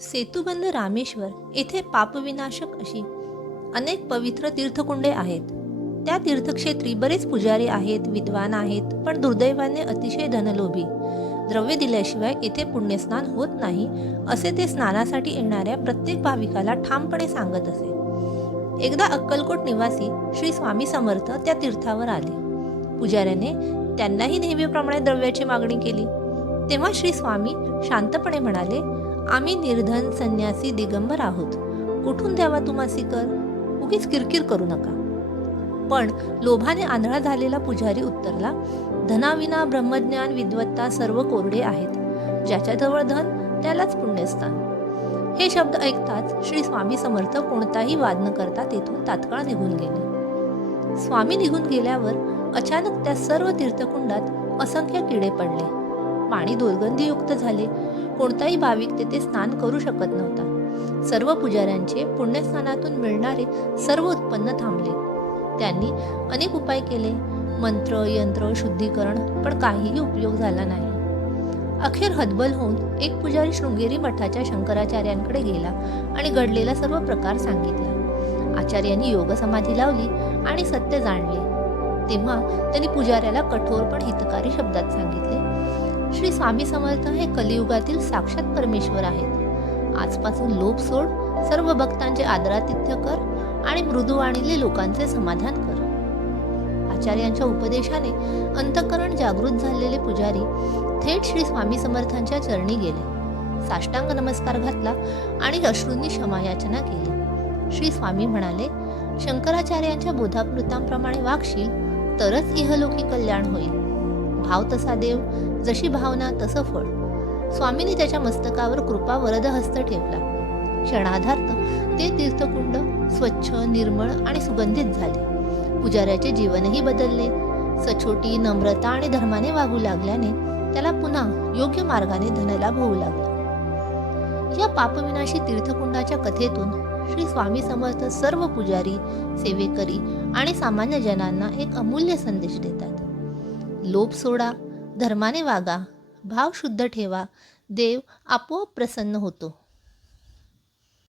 सेतुबंद रामेश्वर येथे पापविनाशक अशी अनेक पवित्र तीर्थकुंडे आहेत. त्या तीर्थक्षेत्री बरेच पुजारी आहेत विद्वान आहेत पण दुर्दैवाने अतिशय धनलोभी. द्रव्य दिल्याशिवाय येथे पुण्यस्नान होत नाही असे ते स्नानासाठी येणाऱ्या प्रत्येक भाविकाला ठामपणे सांगत असे. एकदा अक्कलकोट निवासी श्री स्वामी समर्थ त्या तीर्थावर आले. पुजाऱ्याने त्यांनाही नेहमीप्रमाणे द्रव्याची मागणी केली. तेव्हा श्री स्वामी शांतपणे म्हणाले आम्ही निर्धन संन्यासी दिगंबर आहोत. कुठून द्यावा तुम्हासी कर उगीच किरकिर करू नका. पण लोभाने आंधळा झालेला पुजारी उत्तरला धनाविना ब्रह्मज्ञान विद्वत्ता सर्व कोरडे आहेत. ज्याच्याजवळ धन त्यालाच पुण्यस्थान. हे शब्द ऐकताच श्री स्वामी समर्थ कोणताही वाद न करता तेथून तात्काळ निघून गेले. स्वामी निघून गेल्यावर अचानक त्या सर्व तीर्थकुंडात असंख्य किडे पडले. पाणी दुर्गंधीयुक्त झाले. कोणताही भाविक तेथे स्नान करू शकत नव्हता. सर्व पुजाऱ्यांचे पुण्यस्नानातून मिळणारे सर्व उत्पन्न थांबले. त्यांनी अनेक उपाय केले. मंत्र यंत्र शुद्धीकरण पण काहीही उपयोग झाला नाही. अखेर हतबल होऊन एक पुजारी शृंगेरी मठाच्या शंकराचार्यांकडे गेला आणि घडलेला सर्व प्रकार सांगितला. आचार्यांनी योग समाधी लावली आणि सत्य जाणले. तेव्हा त्यांनी पुजाऱ्याला कठोर पण हितकारी शब्दात सांगितले. श्री स्वामी समर्थ हे कलियुगातील साक्षात परमेश्वर आहेत. आजपासून लोभ सोड सर्व भक्तांचे आदरातिथ्य कर आणि मृदुवाणीले लोकांचे समाधान कर. आचार्यांच्या उपदेशाने अंतकरण जागृत झालेले पुजारी थेट श्री स्वामी समर्थांच्या चरणी गेले. साष्टांग नमस्कार घातला आणि अश्रूंनी क्षमायाचना केली. श्री स्वामी म्हणाले शंकराचार्यांच्या बोधामृतांप्रमाणे वागशील तरच इहलोकी कल्याण होईल. भाव तसा देव जशी भावना तसं फळ. स्वामीने त्याच्या मस्तकावर कृपा वरद हस्त ठेवला. क्षणाधार्थ ते तीर्थकुंड स्वच्छ निर्मळ आणि सुगंधित झाले. पुजाऱ्याचे जीवनही बदलले. सछोटी नम्रता आणि धर्माने वागू लागल्याने त्याला पुन्हा योग्य मार्गाने धनलाभ होऊ लागला. या पापविनाशी तीर्थकुंडाच्या कथेतून श्री स्वामी समर्थ सर्व पुजारी सेवेकरी आणि सामान्य जनांना एक अमूल्य संदेश देतात. लोभ सोडा धर्माने वागा भाव शुद्ध ठेवा देव आपोआप प्रसन्न होतो.